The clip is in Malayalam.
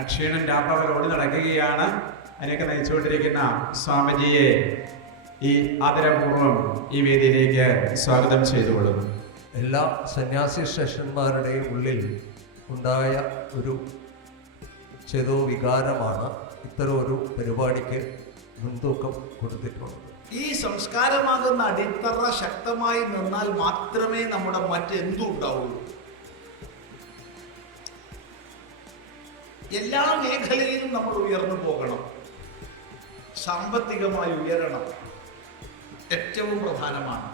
അക്ഷീണൻ രാപ്പകൽ ഓടി നടക്കുകയാണ്. അതിനൊക്കെ നയിച്ചുകൊണ്ടിരിക്കുന്ന സ്വാമിജിയെ ഈ ആദരപൂർവ്വം ഈ വേദിയിലേക്ക് സ്വാഗതം ചെയ്തുകൊള്ളുന്നു. എല്ലാ സന്യാസി ശ്രേഷ്ഠന്മാരുടെയും ഉള്ളിൽ ഉണ്ടായ ഒരു ചെറു വികാരമാണ് ഇത്തരം ഒരു പരിപാടിക്ക് മുൻതൂക്കം കൊടുത്തിട്ടുള്ളത്. ഈ സംസ്കാരമാകുന്ന അടിത്തറ ശക്തമായി നിന്നാൽ മാത്രമേ നമ്മുടെ മറ്റെന്തും ഉണ്ടാവുള്ളൂ. എല്ലാ മേഖലയിലും നമ്മൾ ഉയർന്നു പോകണം. സാമ്പത്തികമായി ഉയരണം, ഏറ്റവും പ്രധാനമാണ്.